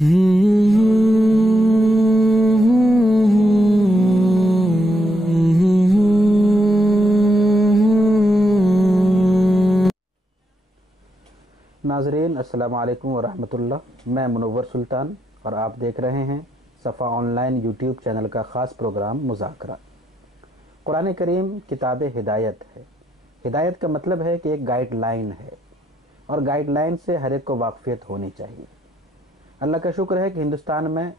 ناظرین السلام علیکم ورحمۃ اللہ، میں منور سلطان اور آپ دیکھ رہے ہیں صفا آن لائن یوٹیوب چینل کا خاص پروگرام مذاکرہ۔ قرآن کریم کتاب ہدایت ہے۔ ہدایت کا مطلب ہے کہ ایک گائیڈ لائن ہے، اور گائیڈ لائن سے ہر ایک کو واقفیت ہونی چاہیے۔ اللہ کا شکر ہے کہ ہندوستان میں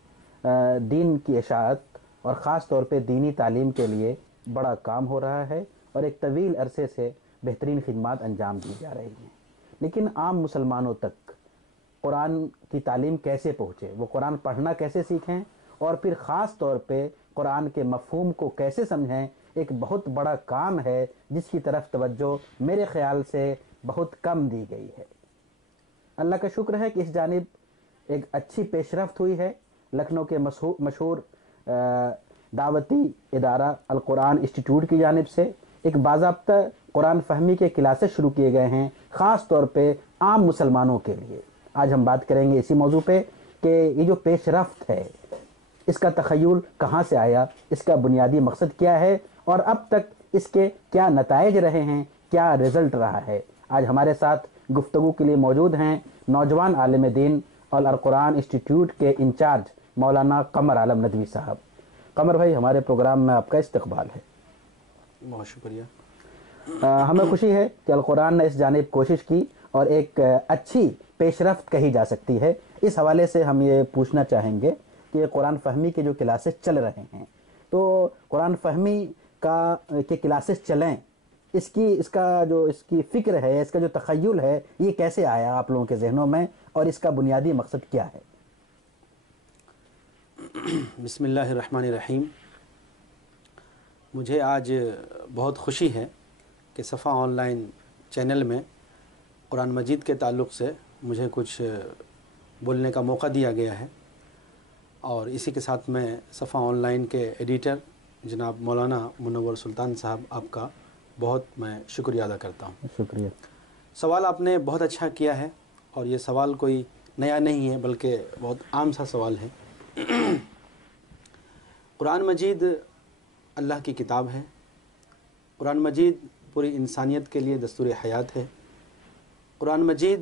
دین کی اشاعت اور خاص طور پہ دینی تعلیم کے لیے بڑا کام ہو رہا ہے، اور ایک طویل عرصے سے بہترین خدمات انجام دی جا رہی ہیں۔ لیکن عام مسلمانوں تک قرآن کی تعلیم کیسے پہنچے، وہ قرآن پڑھنا کیسے سیکھیں، اور پھر خاص طور پہ قرآن کے مفہوم کو کیسے سمجھیں، ایک بہت بڑا کام ہے جس کی طرف توجہ میرے خیال سے بہت کم دی گئی ہے۔ اللہ کا شکر ہے کہ اس جانب ایک اچھی پیش رفت ہوئی ہے۔ لکھنؤ کے مشہور دعوتی ادارہ القرآن انسٹیٹیوٹ کی جانب سے ایک باضابطہ قرآن فہمی کے کلاسز شروع کیے گئے ہیں، خاص طور پہ عام مسلمانوں کے لیے۔ آج ہم بات کریں گے اسی موضوع پہ کہ یہ جو پیش رفت ہے اس کا تخیل کہاں سے آیا، اس کا بنیادی مقصد کیا ہے، اور اب تک اس کے کیا نتائج رہے ہیں، کیا رزلٹ رہا ہے۔ آج ہمارے ساتھ گفتگو کے لیے موجود ہیں نوجوان عالم دین اور القرآن انسٹیٹیوٹ کے انچارج مولانا قمر عالم ندوی صاحب۔ قمر بھائی، ہمارے پروگرام میں آپ کا استقبال ہے۔ بہت شکریہ۔ ہمیں خوشی ہے کہ القرآن نے اس جانب کوشش کی اور ایک اچھی پیش رفت کہی جا سکتی ہے۔ اس حوالے سے ہم یہ پوچھنا چاہیں گے کہ قرآن فہمی کے جو کلاسز چل رہے ہیں، تو قرآن فہمی کے کلاسز چلیں، اس کی فکر ہے، اس کا جو تخیل ہے، یہ کیسے آیا آپ لوگوں کے ذہنوں میں، اور اس کا بنیادی مقصد کیا ہے؟ بسم اللہ الرحمن الرحیم۔ مجھے آج بہت خوشی ہے کہ صفا آن لائن چینل میں قرآن مجید کے تعلق سے مجھے کچھ بولنے کا موقع دیا گیا ہے، اور اسی کے ساتھ میں صفا آن لائن کے ایڈیٹر جناب مولانا منور سلطان صاحب آپ کا بہت میں شکریہ ادا کرتا ہوں۔ شکریہ۔ سوال آپ نے بہت اچھا کیا ہے، اور یہ سوال کوئی نیا نہیں ہے بلکہ بہت عام سا سوال ہے۔ قرآن مجید اللہ کی کتاب ہے۔ قرآن مجید پوری انسانیت کے لیے دستور حیات ہے۔ قرآن مجید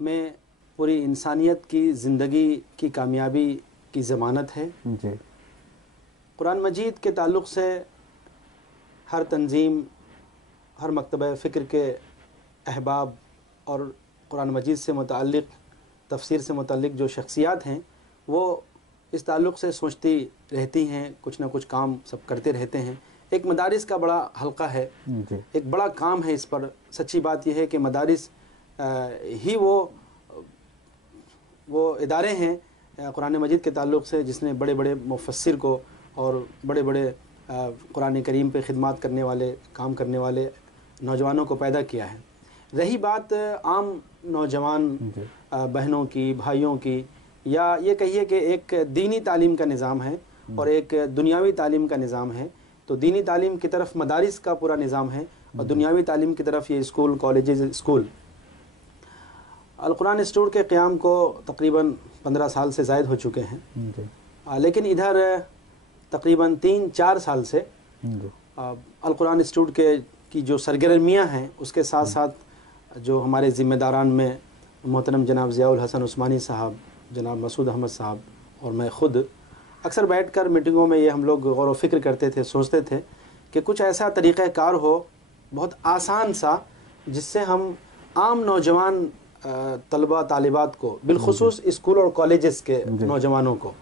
میں پوری انسانیت کی زندگی کی کامیابی کی ضمانت ہے۔ جی۔ قرآن مجید کے تعلق سے ہر تنظیم، ہر مکتبہ فکر کے احباب اور قرآن مجید سے متعلق، تفسیر سے متعلق جو شخصیات ہیں، وہ اس تعلق سے سوچتی رہتی ہیں، کچھ نہ کچھ کام سب کرتے رہتے ہیں۔ ایک مدارس کا بڑا حلقہ ہے، ایک بڑا کام ہے اس پر۔ سچی بات یہ ہے کہ مدارس ہی وہ ادارے ہیں قرآن مجید کے تعلق سے جس نے بڑے بڑے مفسر کو اور بڑے بڑے قرآن کریم پہ خدمات کرنے والے، کام کرنے والے نوجوانوں کو پیدا کیا ہے۔ رہی بات عام نوجوان بہنوں کی، بھائیوں کی، یا یہ کہیے کہ ایک دینی تعلیم کا نظام ہے اور ایک دنیاوی تعلیم کا نظام ہے، تو دینی تعلیم کی طرف مدارس کا پورا نظام ہے، اور دنیاوی تعلیم کی طرف یہ اسکول، کالجز، اسکول۔ القرآن انسٹیٹیوٹ کے قیام کو تقریباً 15 سال سے زائد ہو چکے ہیں، لیکن ادھر تقریباً 3-4 سال سے القرآن انسٹیٹیوٹ کی جو سرگرمیاں ہیں اس کے ساتھ ساتھ جو ہمارے ذمہ داران میں محترم جناب ضیاء الحسن عثمانی صاحب، جناب مسعود احمد صاحب اور میں خود اکثر بیٹھ کر میٹنگوں میں یہ ہم لوگ غور و فکر کرتے تھے، سوچتے تھے کہ کچھ ایسا طریقہ کار ہو بہت آسان سا جس سے ہم عام نوجوان طلبہ طالبات کو، بالخصوص اسکول اور کالجز کے نوجوانوں کو،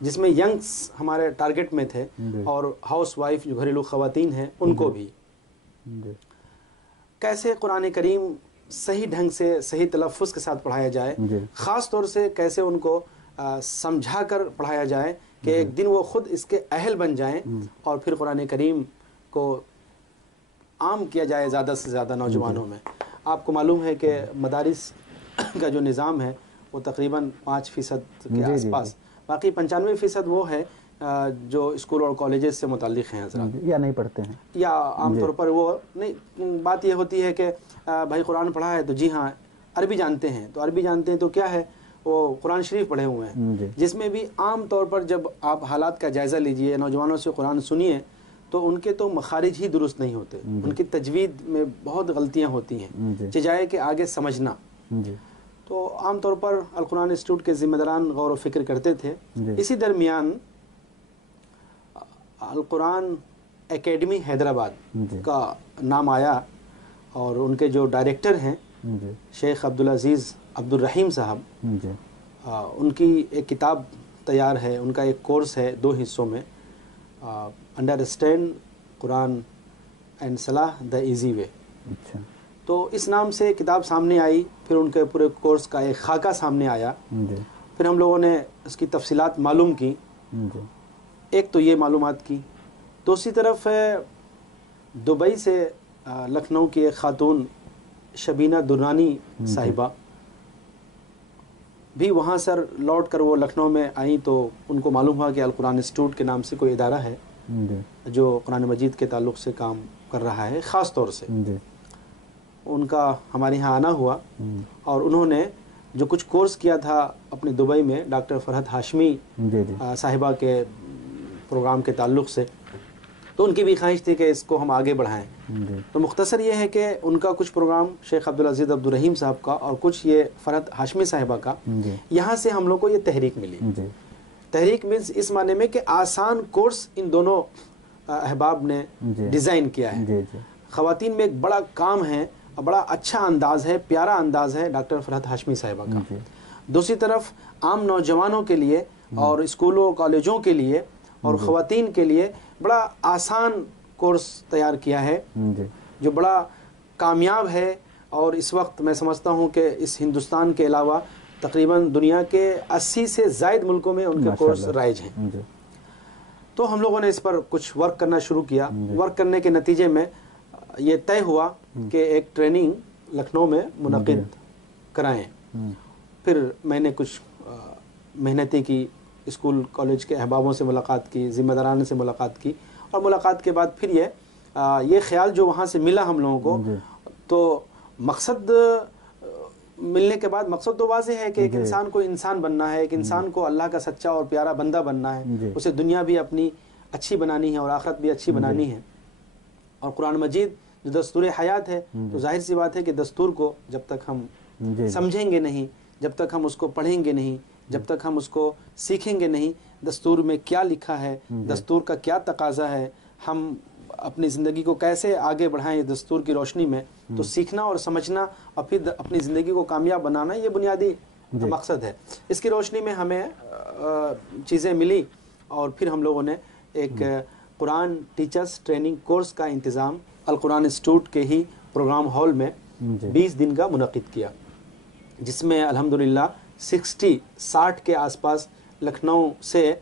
جس میں ینگس ہمارے ٹارگٹ میں تھے، اور ہاؤس وائف جو گھریلو خواتین ہیں ان کو بھی، کیسے قرآن کریم صحیح ڈھنگ سے، صحیح تلفظ کے ساتھ پڑھایا جائے، خاص طور سے کیسے ان کو سمجھا کر پڑھایا جائے کہ ایک دن وہ خود اس کے اہل بن جائیں، اور پھر قرآن کریم کو عام کیا جائے زیادہ سے زیادہ نوجوانوں میں۔ آپ کو معلوم ہے کہ مدارس کا جو نظام ہے وہ تقریباً 5% کے آس پاس، باقی 95% وہ ہے جو اسکول اور کالجز سے متعلق ہیں حضرات، یا نہیں پڑھتے ہیں، یا عام طور پر وہ نہیں۔ بات یہ ہوتی ہے کہ بھائی قرآن پڑھا ہے تو جی ہاں عربی جانتے ہیں، تو عربی جانتے ہیں تو کیا ہے، وہ قرآن شریف پڑھے ہوئے ہیں، جس میں بھی عام طور پر جب آپ حالات کا جائزہ لیجئے، نوجوانوں سے قرآن سنیے تو ان کے تو مخارج ہی درست نہیں ہوتے، ان کی تجوید میں بہت غلطیاں ہوتی ہیں، چجائے کہ آگے سمجھنا۔ تو عام طور پر القرآن انسٹیٹیوٹ کے ذمہ داران غور و فکر کرتے تھے۔ اسی درمیان القرآن اکیڈمی حیدرآباد کا نام آیا، اور ان کے جو ڈائریکٹر ہیں شیخ عبدالعزیز عبدالرحیم صاحب، ان کی ایک کتاب تیار ہے، ان کا ایک کورس ہے 2 حصوں میں، انڈرسٹینڈ قرآن اینڈ صلاح دا ایزی وے۔ تو اس نام سے کتاب سامنے آئی، پھر ان کے پورے کورس کا ایک خاکہ سامنے آیا، پھر ہم لوگوں نے اس کی تفصیلات معلوم کی۔ ایک تو یہ معلومات کی، دوسری طرف دبئی سے لکھنؤ کی ایک خاتون شبینہ درانی صاحبہ بھی وہاں سے لوٹ کر وہ لکھنؤ میں آئیں، تو ان کو معلوم ہوا کہ القرآن انسٹیٹیوٹ کے نام سے کوئی ادارہ ہے جو قرآن مجید کے تعلق سے کام کر رہا ہے خاص طور سے۔ ان کا ہمارے یہاں آنا ہوا، اور انہوں نے جو کچھ کورس کیا تھا اپنے دبئی میں ڈاکٹر فرحت ہاشمی صاحبہ کے پروگرام کے تعلق سے، تو ان کی بھی خواہش تھی کہ اس کو ہم آگے بڑھائیں۔ تو مختصر یہ ہے کہ ان کا کچھ پروگرام شیخ عبدالعزیز عبدالرحیم صاحب کا اور کچھ یہ فرحت ہاشمی صاحبہ کا، یہاں سے ہم لوگ کو یہ تحریک ملی۔ تحریک مینس اس معنی میں کہ آسان کورس ان دونوں احباب نے ڈیزائن کیا ہے۔ خواتین میں ایک بڑا کام ہے، بڑا اچھا انداز ہے، پیارا انداز ہے ڈاکٹر فرحت ہاشمی صاحبہ کا۔ دوسری طرف عام نوجوانوں کے لیے اور اسکولوں کالجوں کے لیے اور خواتین کے لیے بڑا آسان کورس تیار کیا ہے، جو بڑا کامیاب ہے، اور اس وقت میں سمجھتا ہوں کہ اس ہندوستان کے علاوہ تقریباً دنیا کے 80 سے زائد ملکوں میں ان کے کورس رائج ہیں۔ تو ہم لوگوں نے اس پر کچھ ورک کرنا شروع کیا۔ ورک کرنے کے نتیجے میں یہ طے ہوا کہ ایک ٹریننگ لکھنؤ میں منعقد کرائیں۔ پھر میں نے کچھ محنتیں کی، اسکول کالج کے احبابوں سے ملاقات کی، ذمہ داران سے ملاقات کی، اور ملاقات کے بعد پھر یہ خیال جو وہاں سے ملا ہم لوگوں کو، تو مقصد ملنے کے بعد مقصد تو واضح ہے کہ ایک انسان کو انسان بننا ہے، ایک انسان کو اللہ کا سچا اور پیارا بندہ بننا ہے، اسے دنیا بھی اپنی اچھی بنانی ہے اور آخرت بھی اچھی بنانی ہے۔ اور قرآن مجید جو دستور حیات ہے، تو ظاہر سی بات ہے کہ دستور کو جب تک ہم سمجھیں گے نہیں، جب تک ہم اس کو پڑھیں گے نہیں، جب تک ہم اس کو سیکھیں گے نہیں، دستور میں کیا لکھا ہے، دستور کا کیا تقاضا ہے، ہم اپنی زندگی کو کیسے آگے بڑھائیں دستور کی روشنی میں، تو سیکھنا اور سمجھنا اور پھر اپنی زندگی کو کامیاب بنانا یہ بنیادی مقصد ہے۔ اس کی روشنی میں ہمیں چیزیں ملی، اور پھر ہم لوگوں نے ایک قرآن ٹیچرز ٹریننگ کورس کا انتظام القرآن انسٹیٹیوٹ کے ہی پروگرام ہال میں 20 دن کا منعقد کیا، جس میں الحمدللہ 60 کے آس پاس لکھنؤ سے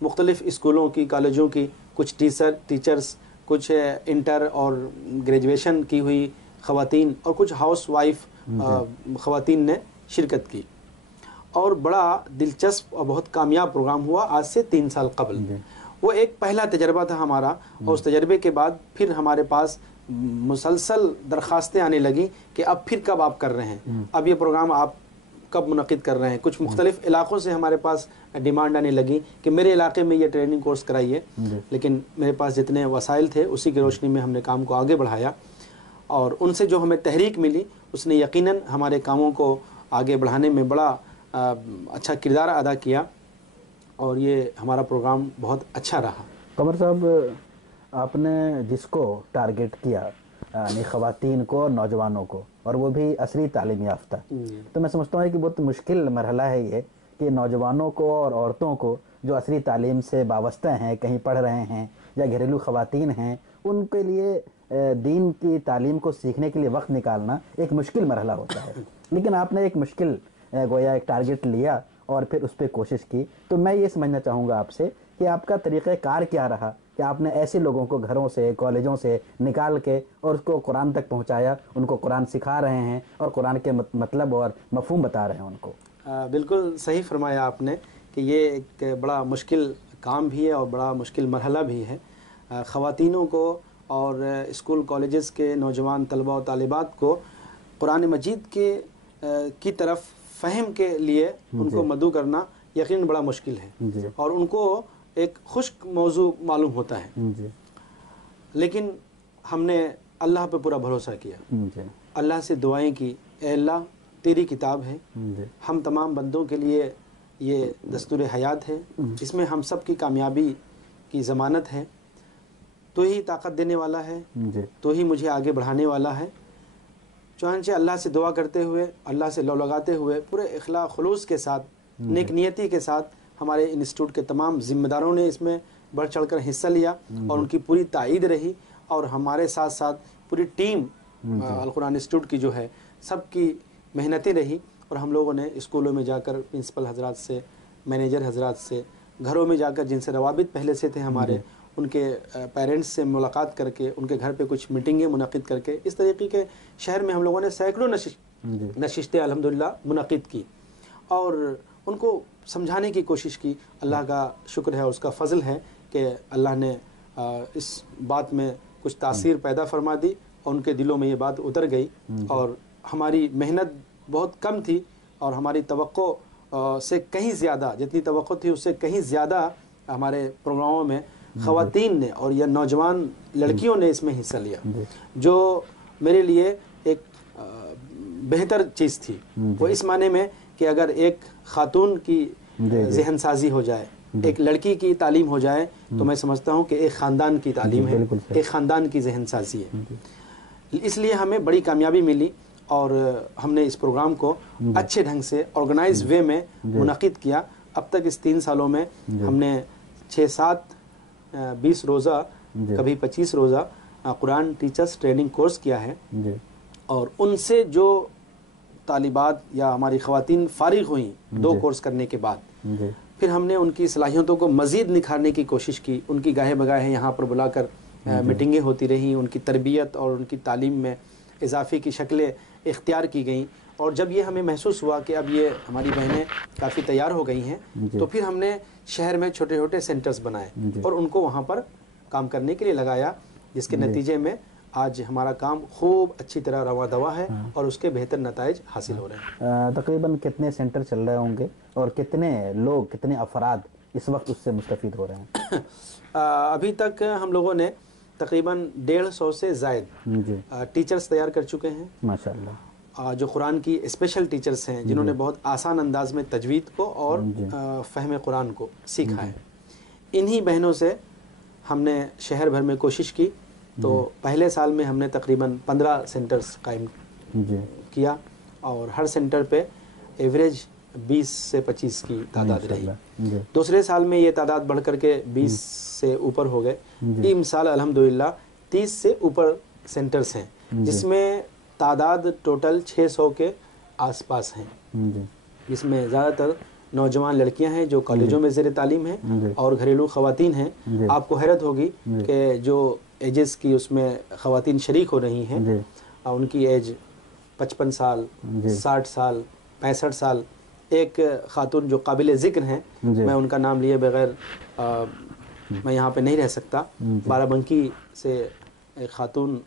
مختلف اسکولوں کی، کالجوں کی کچھ ٹیچرز، کچھ انٹر اور گریجویشن کی ہوئی خواتین، اور کچھ ہاؤس وائف خواتین نے شرکت کی، اور بڑا دلچسپ اور بہت کامیاب پروگرام ہوا آج سے 3 سال قبل۔ وہ ایک پہلا تجربہ تھا ہمارا، اور اس تجربے کے بعد پھر ہمارے پاس مسلسل درخواستیں آنے لگیں کہ اب پھر کب آپ کر رہے ہیں، اب یہ پروگرام آپ کب منعقد کر رہے ہیں۔ کچھ مختلف علاقوں سے ہمارے پاس ڈیمانڈ آنے لگی کہ میرے علاقے میں یہ ٹریننگ کورس کرائیے، لیکن میرے پاس جتنے وسائل تھے اسی کی روشنی میں ہم نے کام کو آگے بڑھایا، اور ان سے جو ہمیں تحریک ملی اس نے یقیناً ہمارے کاموں کو آگے بڑھانے میں بڑا اچھا کردار ادا کیا، اور یہ ہمارا پروگرام بہت اچھا رہا۔ قمر صاحب، آپ نے جس کو ٹارگٹ کیا، یعنی خواتین کو اور نوجوانوں کو، اور وہ بھی عصری تعلیم یافتہ، تو میں سمجھتا ہوں کہ بہت مشکل مرحلہ ہے یہ کہ نوجوانوں کو اور عورتوں کو جو عصری تعلیم سے وابستہ ہیں، کہیں پڑھ رہے ہیں یا گھریلو خواتین ہیں، ان کے لیے دین کی تعلیم کو سیکھنے کے لیے وقت نکالنا ایک مشکل مرحلہ ہوتا ہے، لیکن آپ نے ایک مشکل گویا ایک ٹارگٹ لیا اور پھر اس پہ کوشش کی۔ تو میں یہ سمجھنا چاہوں گا آپ سے کہ آپ کا طریقہ کار کیا رہا کہ آپ نے ایسے لوگوں کو گھروں سے، کالجوں سے نکال کے اور اس کو قرآن تک پہنچایا، ان کو قرآن سکھا رہے ہیں اور قرآن کے مطلب اور مفہوم بتا رہے ہیں ان کو؟ بالکل صحیح فرمایا آپ نے کہ یہ ایک بڑا مشکل کام بھی ہے اور بڑا مشکل مرحلہ بھی ہے۔ خواتینوں کو اور اسکول کالجز کے نوجوان طلباء و طالبات کو قرآن مجید کی طرف فہم کے لیے ان کو مدعو کرنا یقیناً بڑا مشکل ہے اور ان کو ایک خشک موضوع معلوم ہوتا ہے، لیکن ہم نے اللہ پہ پورا بھروسہ کیا، اللہ سے دعائیں کی، اے اللہ تیری کتاب ہے، ہم تمام بندوں کے لیے یہ دستور حیات ہے، اس میں ہم سب کی کامیابی کی ضمانت ہے، تو ہی طاقت دینے والا ہے، تو ہی مجھے آگے بڑھانے والا ہے۔ چنانچہ اللہ سے دعا کرتے ہوئے، اللہ سے لو لگاتے ہوئے، پورے اخلاص خلوص کے ساتھ، نیک نیتی کے ساتھ ہمارے انسٹیٹیوٹ کے تمام ذمہ داروں نے اس میں بڑھ چڑھ کر حصہ لیا اور ان کی پوری تائید رہی، اور ہمارے ساتھ ساتھ پوری ٹیم القرآن انسٹیٹیوٹ کی جو ہے سب کی محنتیں رہی، اور ہم لوگوں نے اسکولوں میں جا کر پرنسپل حضرات سے، مینیجر حضرات سے، گھروں میں جا کر جن سے روابط پہلے سے تھے ہمارے، ان کے پیرنٹس سے ملاقات کر کے، ان کے گھر پہ کچھ میٹنگیں منعقد کر کے، اس طریقے کے شہر میں ہم لوگوں نے سینکڑوں نشستیں الحمدللہ منعقد کی اور ان کو سمجھانے کی کوشش کی۔ اللہ کا شکر ہے، اس کا فضل ہے کہ اللہ نے اس بات میں کچھ تاثیر پیدا فرما دی اور ان کے دلوں میں یہ بات اتر گئی، اور ہماری محنت بہت کم تھی اور ہماری توقع سے کہیں زیادہ، جتنی توقع تھی اس سے کہیں زیادہ ہمارے پروگراموں میں خواتین نے اور یا نوجوان لڑکیوں نے اس میں حصہ لیا، جو میرے لیے ایک بہتر چیز تھی، وہ اس معنی میں کہ اگر ایک خاتون کی ذہن سازی ہو جائے، ایک لڑکی کی تعلیم ہو جائے، تو میں سمجھتا ہوں کہ ایک خاندان کی تعلیم ہے، ایک خاندان کی ذہن سازی ہے۔ اس لیے ہمیں بڑی کامیابی ملی اور ہم نے اس پروگرام کو اچھے ڈھنگ سے آرگنائز وے میں منعقد کیا۔ اب تک اس 3 سالوں میں ہم نے 6-7 20 روزہ، کبھی 25 روزہ قرآن ٹیچرز ٹریننگ کورس کیا ہے، اور ان سے جو طالبات یا ہماری خواتین فارغ ہوئیں 2 کورس کرنے کے بعد، پھر ہم نے ان کی صلاحیتوں کو مزید نکھارنے کی کوشش کی، ان کی گاہے بگاہے یہاں پر بلا کر میٹنگیں ہوتی رہیں، ان کی تربیت اور ان کی تعلیم میں اضافے کی شکلیں اختیار کی گئیں، اور جب یہ ہمیں محسوس ہوا کہ اب یہ ہماری بہنیں کافی تیار ہو گئی ہیں، تو پھر ہم نے شہر میں چھوٹے چھوٹے سینٹرز بنائے اور ان کو وہاں پر کام کرنے کے لیے لگایا، جس کے نتیجے میں آج ہمارا کام خوب اچھی طرح رواں دوا ہے اور اس کے بہتر نتائج حاصل ہو رہے ہیں۔ تقریباً کتنے سینٹر چل رہے ہوں گے اور کتنے لوگ، کتنے افراد اس وقت اس سے مستفید ہو رہے ہیں؟ ابھی تک ہم لوگوں نے تقریباً 150 سے زائد ٹیچرز تیار کر چکے ہیں، ماشاءاللہ، جو قرآن کی اسپیشل ٹیچرز ہیں، جنہوں نے بہت آسان انداز میں تجوید کو اور فہم قرآن کو سیکھا ہے۔ انہی بہنوں سے ہم نے شہر بھر میں کوشش کی، تو پہلے سال میں ہم نے تقریباً 15 سینٹرز قائم کیا، اور ہر سینٹر پہ ایوریج 20 سے 25 کی تعداد رہی۔ دوسرے سال میں یہ تعداد بڑھ کر کے 20 سے اوپر ہو گئے۔ تین سال الحمدللہ 30 سے اوپر سینٹرز ہیں، جس میں تعداد ٹوٹل 600 کے آس پاس ہیں، جس میں زیادہ تر نوجوان لڑکیاں ہیں جو کالجوں میں زیر تعلیم ہیں، اور گھریلو خواتین ہیں۔ آپ کو حیرت ہوگی کہ جو ایجز کی اس میں خواتین شریک ہو رہی ہیں، ان کی ایج 55 سال، 60 سال، 65 سال۔ ایک خاتون جو قابل ذکر ہیں، میں ان کا نام لیے بغیر میں یہاں پہ نہیں رہ سکتا، بارہ بنکی سے ایک خاتون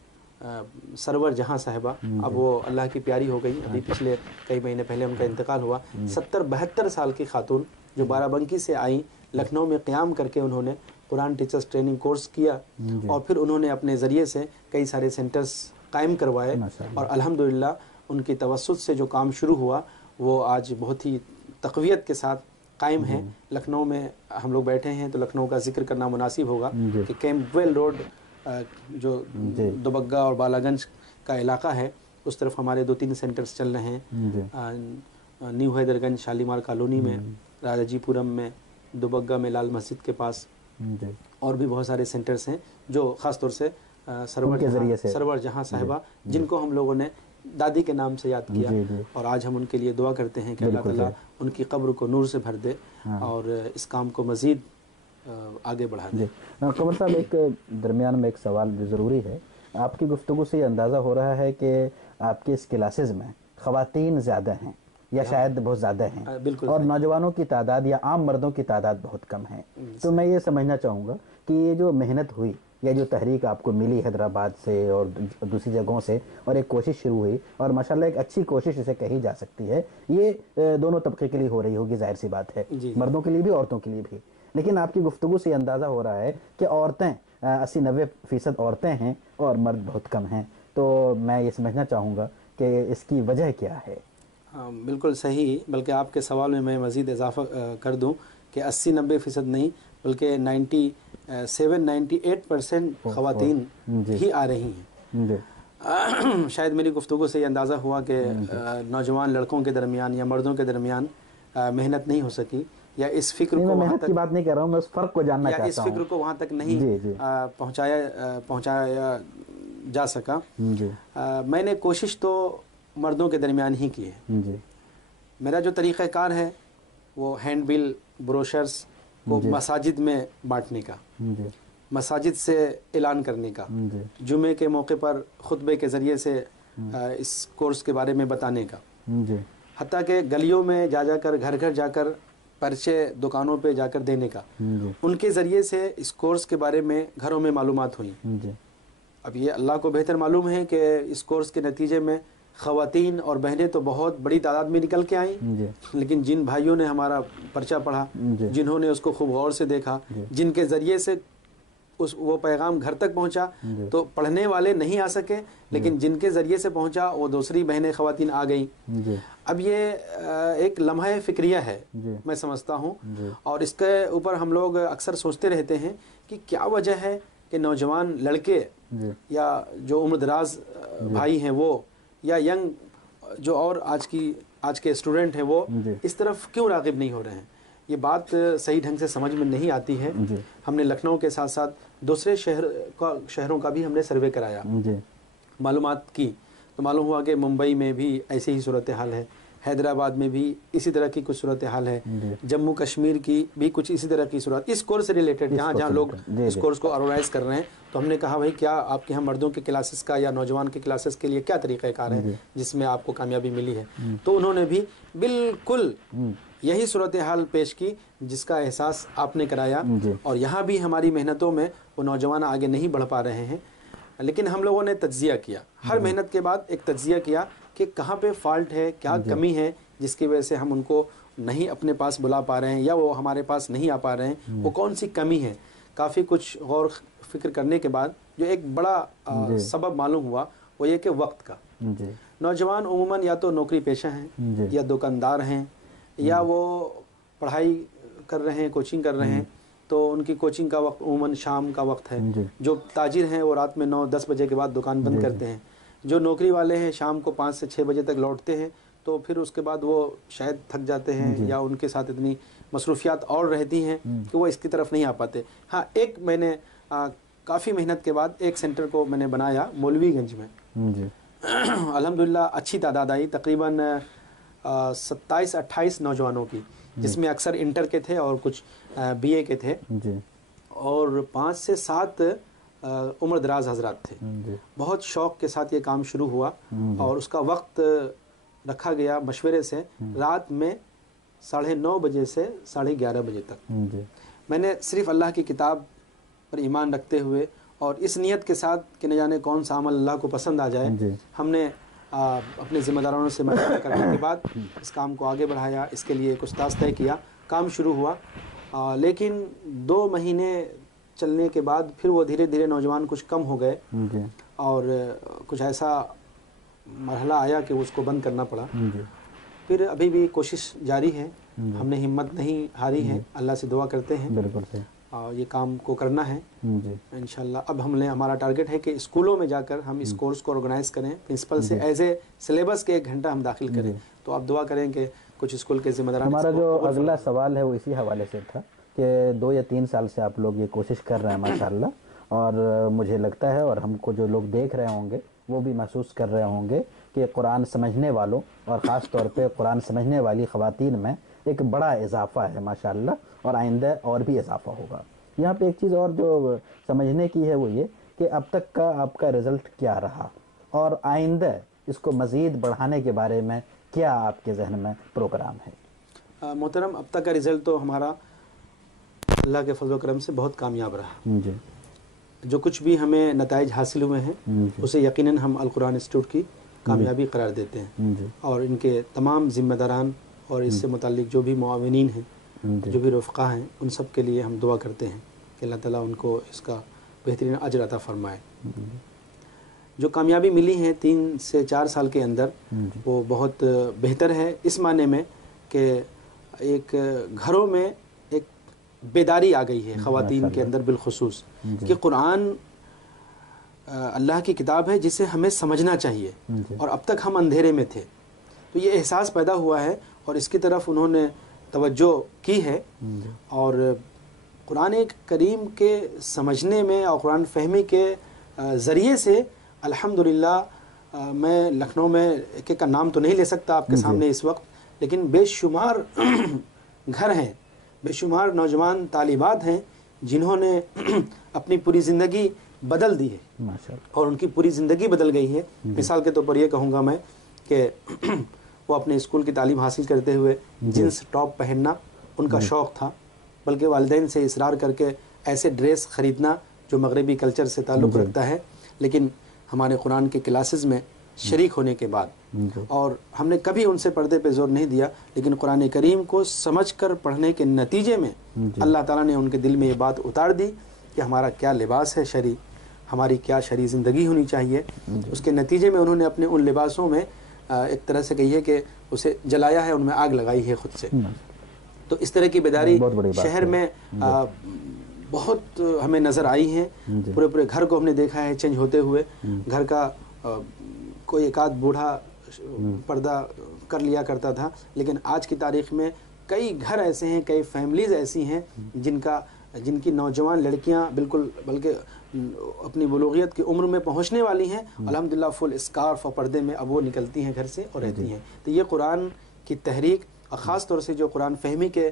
سرور جہاں صاحبہ، اب وہ اللہ کی پیاری ہو گئی، ابھی پچھلے کئی مہینے پہلے ان کا انتقال ہوا۔ 70-72 سال کی خاتون جو بارہ بنکی سے آئیں، لکھنؤ میں قیام کر کے انہوں نے قرآن ٹیچرز ٹریننگ کورس کیا، اور پھر انہوں نے اپنے ذریعے سے کئی سارے سینٹرز قائم کروائے، اور الحمدللہ ان کی توسط سے جو کام شروع ہوا وہ آج بہت ہی تقویت کے ساتھ قائم ہے۔ لکھنؤ میں ہم لوگ بیٹھے ہیں تو لکھنؤ کا ذکر کرنا مناسب ہوگا کہ کیمپ ویل روڈ جو دوبگہ اور بالا گنج کا علاقہ ہے، اس طرف ہمارے 2-3 سینٹرز چل رہے ہیں، نیو حیدر گنج شالیمار کالونی میں، راجا جی پورم میں، دوبگہ میں لال مسجد کے پاس، اور بھی بہت سارے سینٹرز ہیں جو خاص طور سے سرور جہاں صاحبہ، جن کو ہم لوگوں نے دادی کے نام سے یاد کیا، اور آج ہم ان کے لیے دعا کرتے ہیں کہ اللہ تعالیٰ ان کی قبر کو نور سے بھر دے اور اس کام کو مزید آگے بڑھا دے۔ قمر صاحب، ایک درمیان میں ایک سوال جو ضروری ہے، آپ کی گفتگو سے یہ اندازہ ہو رہا ہے کہ آپ کے اس کلاسز میں خواتین زیادہ ہیں یا شاید بہت زیادہ ہیں، اور نوجوانوں کی تعداد یا عام مردوں کی تعداد بہت کم ہے۔ تو میں یہ سمجھنا چاہوں گا کہ یہ جو محنت ہوئی یہ جو تحریک آپ کو ملی حیدرآباد سے اور دوسری جگہوں سے اور ایک کوشش شروع ہوئی اور ماشاءاللہ ایک اچھی کوشش اسے کہی جا سکتی ہے، یہ دونوں طبقے کے لیے ہو رہی ہوگی، ظاہر سی بات ہے، مردوں کے لیے بھی عورتوں کے لیے بھی، لیکن آپ کی گفتگو سے اندازہ ہو رہا ہے کہ عورتیں 80-90% عورتیں ہیں اور مرد بہت کم ہیں، تو میں یہ سمجھنا چاہوں گا کہ اس کی وجہ کیا ہے؟ بالکل صحیح، بلکہ آپ کے سوال میں مزید اضافہ کر دوں کہ 80-90% نہیں بلکہ 97-98% خواتین ہی آ رہی ہیں۔ شاید میری گفتگو سے یہ اندازہ ہوا کہ نوجوان لڑکوں کے درمیان یا مردوں کے درمیان محنت نہیں ہو سکی، یا اس فکر کو وہاں محنت کی بات نہیں کر رہا ہوں، میں اس فرق کو جاننا چاہتا ہوں، یا اس فکر کو وہاں تک نہیں پہنچایا جا سکا۔ میں نے کوشش تو مردوں کے درمیان ہی کی ہے۔ میرا جو طریقہ کار ہے وہ ہینڈ بل بروشرز کو مساجد میں بانٹنے کا، مساجد سے اعلان کرنے کا، جمعے کے موقع پر خطبے کے ذریعے سے اس کورس کے بارے میں بتانے کا، حتیٰ کہ گلیوں میں جا کر گھر گھر جا کر پرچے دکانوں پہ جا کر دینے کا، ان کے ذریعے سے اس کورس کے بارے میں گھروں میں معلومات ہوئیں۔ اب یہ اللہ کو بہتر معلوم ہے کہ اس کورس کے نتیجے میں خواتین اور بہنیں تو بہت بڑی تعداد میں نکل کے آئیں، لیکن جن بھائیوں نے ہمارا پرچہ پڑھا، جنہوں نے اس کو خوب غور سے دیکھا، جن کے ذریعے سے وہ پیغام گھر تک پہنچا، تو پڑھنے والے نہیں آ سکے، لیکن جن کے ذریعے سے پہنچا وہ دوسری بہنیں خواتین آ گئیں۔ اب یہ ایک لمحہ فکریہ ہے، میں سمجھتا ہوں، اور اس کے اوپر ہم لوگ اکثر سوچتے رہتے ہیں کہ کیا وجہ ہے کہ نوجوان لڑکے یا جو عمر دراز بھائی ہیں وہ، یا ینگ جو اور آج کے اسٹوڈنٹ ہیں وہ اس طرف کیوں راغب نہیں ہو رہے ہیں؟ یہ بات صحیح ڈھنگ سے سمجھ میں نہیں آتی ہے۔ ہم نے لکھنؤ کے ساتھ ساتھ دوسرے شہروں کا بھی ہم نے سروے کرایا، معلومات کی، تو معلوم ہوا کہ ممبئی میں بھی ایسی ہی صورتحال ہے، حیدرآباد میں بھی اسی طرح کی کچھ صورتحال ہے، جموں کشمیر کی بھی کچھ اسی طرح کی صورت، اس کورس سے ریلیٹڈ جہاں لوگ اس کورس کو آرگنائز کر رہے ہیں۔ تو ہم نے کہا بھائی کیا آپ کے یہاں مردوں کے کلاسز کا یا نوجوان کے کلاسز کے لیے کیا طریقہ کار ہے جس میں آپ کو کامیابی ملی ہے؟ تو انہوں نے بھی بالکل یہی صورتحال پیش کی جس کا احساس آپ نے کرایا، اور یہاں بھی ہماری محنتوں میں وہ نوجوان آگے نہیں بڑھ پا رہے ہیں، لیکن ہم لوگوں نے تجزیہ کیا، ہر محنت کے بعد ایک تجزیہ کیا کہ کہاں پہ فالٹ ہے، کیا کمی ہے جس کی وجہ سے ہم ان کو نہیں اپنے پاس بلا پا رہے ہیں یا وہ ہمارے پاس نہیں آ پا رہے ہیں، وہ کون سی کمی ہے۔ کافی کچھ غور فکر کرنے کے بعد جو ایک بڑا سبب معلوم ہوا وہ یہ کہ وقت کا۔ نوجوان عموماً یا تو نوکری پیشہ ہیں یا دکاندار ہیں یا وہ پڑھائی کر رہے ہیں، کوچنگ کر رہے ہیں، تو ان کی کوچنگ کا وقت عموماً شام کا وقت ہے۔ جو تاجر ہیں وہ رات میں 9-10 بجے کے بعد دکان بند کرتے ہیں۔ جو نوکری والے ہیں شام کو 5 سے 6 بجے تک لوٹتے ہیں، تو پھر اس کے بعد وہ شاید تھک جاتے ہیں یا ان کے ساتھ اتنی مصروفیات اور رہتی ہیں کہ وہ اس کی طرف نہیں آ پاتے۔ ہاں، ایک میں نے کافی محنت کے بعد ایک سینٹر کو میں نے بنایا مولوی گنج میں، الحمدللہ اچھی تعداد آئی، تقریباً 27-28 نوجوانوں کی، جس میں اکثر انٹر کے تھے اور کچھ بی اے کے تھے، اور 5 سے 7 عمر دراز حضرات تھے۔ بہت شوق کے ساتھ یہ کام شروع ہوا، اور اس کا وقت رکھا گیا مشورے سے رات میں 9:30 بجے سے 11:30 بجے تک۔ میں نے صرف اللہ کی کتاب پر ایمان رکھتے ہوئے اور اس نیت کے ساتھ کہ نہ جانے کون سا عمل اللہ کو پسند آ جائے، ہم نے اپنے ذمہ داروں سے مشورہ کرنے کے بعد اس کام کو آگے بڑھایا، اس کے لیے کچھ استاذ طے کیا، کام شروع ہوا، لیکن 2 مہینے چلنے کے بعد پھر وہ دھیرے دھیرے نوجوان کچھ کم ہو گئے، اور کچھ ایسا مرحلہ آیا کہ اس کو بند کرنا پڑا۔ پھر ابھی بھی کوشش جاری ہے، ہم نے ہمت نہیں ہاری ہے، اللہ سے دعا کرتے ہیں اور یہ کام کو کرنا ہے انشاءاللہ۔ اب ہمارا ٹارگٹ ہے کہ اسکولوں میں جا کر ہم اس کورس کو آرگنائز کریں، پرنسپل سے ایز اے سلیبس کے 1 گھنٹہ ہم داخل کریں، تو آپ دعا کریں کہ کچھ اسکول کے ذمہ داران۔ ہمارا جو اگلا سوال ہے وہ اسی حوالے سے تھا کہ 2 یا 3 سال سے آپ لوگ یہ کوشش کر رہے ہیں ماشاءاللہ، اور مجھے لگتا ہے اور ہم کو جو لوگ دیکھ رہے ہوں گے وہ بھی محسوس کر رہے ہوں گے کہ قرآن سمجھنے والوں اور خاص طور پہ قرآن سمجھنے والی خواتین میں ایک بڑا اضافہ ہے ماشاءاللہ، اور آئندہ اور بھی اضافہ ہوگا۔ یہاں پہ ایک چیز اور جو سمجھنے کی ہے وہ یہ کہ اب تک کا آپ کا رزلٹ کیا رہا، اور آئندہ اس کو مزید بڑھانے کے بارے میں کیا آپ کے ذہن میں پروگرام ہے؟ محترم، اب تک کا رزلٹ تو ہمارا اللہ کے فضل و کرم سے بہت کامیاب رہا۔ جو کچھ بھی ہمیں نتائج حاصل ہوئے ہیں اسے یقیناً ہم القرآن انسٹیٹیوٹ کی کامیابی قرار دیتے ہیں، اور ان کے تمام ذمہ داران اور اس سے متعلق جو بھی معاونین ہیں، جو بھی رفقا ہیں، ان سب کے لیے ہم دعا کرتے ہیں کہ اللہ تعالیٰ ان کو اس کا بہترین اجر عطا فرمائے۔ جو کامیابی ملی ہے 3 سے 4 سال کے اندر وہ بہت بہتر ہے، اس معنی میں کہ ایک گھروں میں ایک بیداری آ گئی ہے خواتین کے اندر بالخصوص، کہ قرآن اللہ کی کتاب ہے جسے ہمیں سمجھنا چاہیے، اور اب تک ہم اندھیرے میں تھے، تو یہ احساس پیدا ہوا ہے اور اس کی طرف انہوں نے توجہ کی ہے، اور قرآن کریم کے سمجھنے میں اور قرآن فہمی کے ذریعے سے الحمدللہ میں لکھنؤ میں ایک ایک کا نام تو نہیں لے سکتا آپ کے سامنے اس وقت، لیکن بے شمار گھر ہیں، بے شمار نوجوان طالبات ہیں جنہوں نے اپنی پوری زندگی بدل دی ہے اور ان کی پوری زندگی بدل گئی ہے۔ مثال کے طور پر یہ کہوں گا میں کہ وہ اپنے اسکول کی تعلیم حاصل کرتے ہوئے جینس ٹاپ پہننا ان کا شوق تھا، بلکہ والدین سے اصرار کر کے ایسے ڈریس خریدنا جو مغربی کلچر سے تعلق رکھتا ہے، لیکن ہمارے قرآن کے کلاسز میں شریک ہونے کے بعد، اور ہم نے کبھی ان سے پردے پہ زور نہیں دیا، لیکن قرآن کریم کو سمجھ کر پڑھنے کے نتیجے میں اللہ تعالیٰ نے ان کے دل میں یہ بات اتار دی کہ ہمارا کیا لباس ہے شرعی، ہماری کیا شرعی زندگی ہونی چاہیے۔ اس کے نتیجے میں انہوں نے اپنے ان لباسوں میں ایک طرح سے کہیے کہ اسے جلایا ہے، ان میں آگ لگائی ہے خود سے۔ تو اس طرح کی بیداری شہر میں بہت ہمیں نظر آئی ہیں، پورے پورے گھر کو ہم نے دیکھا ہے چینج ہوتے ہوئے۔ گھر کا کوئی ایک آدھ بوڑھا پردہ کر لیا کرتا تھا، لیکن آج کی تاریخ میں کئی گھر ایسے ہیں، کئی فیملیز ایسی ہیں جن کی نوجوان لڑکیاں بالکل بلکہ اپنی بلوغیت کی عمر میں پہنچنے والی ہیں، الحمدللہ فل اسکارف اور پردے میں اب وہ نکلتی ہیں گھر سے اور رہتی ہیں۔ تو یہ قرآن کی تحریک، اور خاص طور سے جو قرآن فہمی کے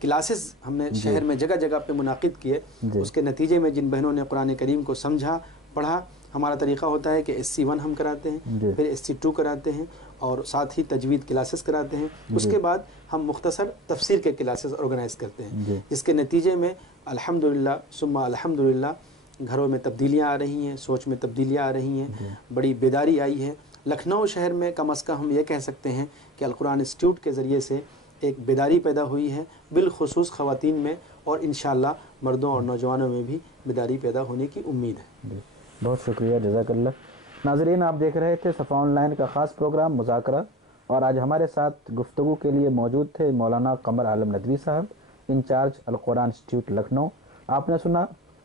کلاسز ہم نے شہر میں جگہ جگہ پہ منعقد کیے، اس کے نتیجے میں جن بہنوں نے قرآن کریم کو سمجھا، پڑھا، ہمارا طریقہ ہوتا ہے کہ SC1 ہم کراتے ہیں، پھر SC2 کراتے ہیں، اور ساتھ ہی تجوید کلاسز کراتے ہیں، اس کے بعد ہم مختصر تفسیر کے کلاسز آرگنائز کرتے ہیں، جس کے نتیجے میں الحمدللہ ثم الحمدللہ گھروں میں تبدیلیاں آ رہی ہیں، سوچ میں تبدیلیاں آ رہی ہیں، بڑی بیداری آئی ہے۔ لکھنؤ شہر میں کم از کم ہم یہ کہہ سکتے ہیں کہ القرآن انسٹیٹیوٹ کے ذریعے سے ایک بیداری پیدا ہوئی ہے، بالخصوص خواتین میں، اور انشاءاللہ مردوں اور نوجوانوں میں بھی بیداری پیدا ہونے کی امید ہے۔ بہت شکریہ، جزاک اللہ۔ ناظرین، آپ دیکھ رہے تھے صفا آن لائن کا خاص پروگرام مذاکرہ، اور آج ہمارے ساتھ گفتگو کے لیے موجود تھے مولانا قمر عالم ندوی صاحب، انچارج القرآن انسٹیٹیوٹ لکھنؤ۔ آپ نے سنا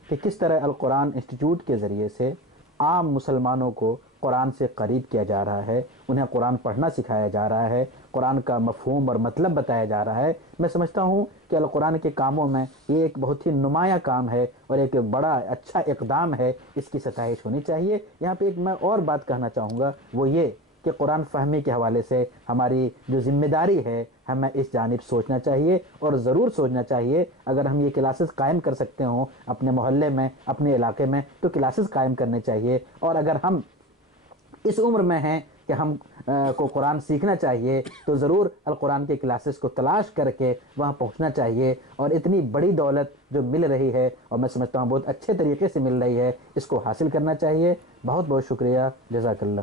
کہ کس طرح القرآن انسٹیٹیوٹ کے ذریعے سے عام مسلمانوں کو قرآن سے قریب کیا جا رہا ہے، انہیں قرآن پڑھنا سکھایا جا رہا ہے، قرآن کا مفہوم اور مطلب بتایا جا رہا ہے۔ میں سمجھتا ہوں کہ القرآن کے کاموں میں یہ ایک بہت ہی نمایاں کام ہے اور ایک بڑا اچھا اقدام ہے، اس کی ستائش ہونی چاہیے۔ یہاں پہ ایک میں اور بات کہنا چاہوں گا، وہ یہ کہ قرآن فہمی کے حوالے سے ہماری جو ذمہ داری ہے، ہمیں اس جانب سوچنا چاہیے، اور ضرور سوچنا چاہیے۔ اگر ہم یہ کلاسز قائم کر سکتے ہوں اپنے محلے میں، اپنے علاقے میں، تو کلاسز قائم کرنے چاہیے، اور اگر ہم اس عمر میں ہیں کہ ہم کو قرآن سیکھنا چاہیے تو ضرور القرآن کے کلاسز کو تلاش کر کے وہاں پہنچنا چاہیے، اور اتنی بڑی دولت جو مل رہی ہے، اور میں سمجھتا ہوں بہت اچھے طریقے سے مل رہی ہے، اس کو حاصل کرنا چاہیے۔ بہت بہت شکریہ، جزاک اللہ۔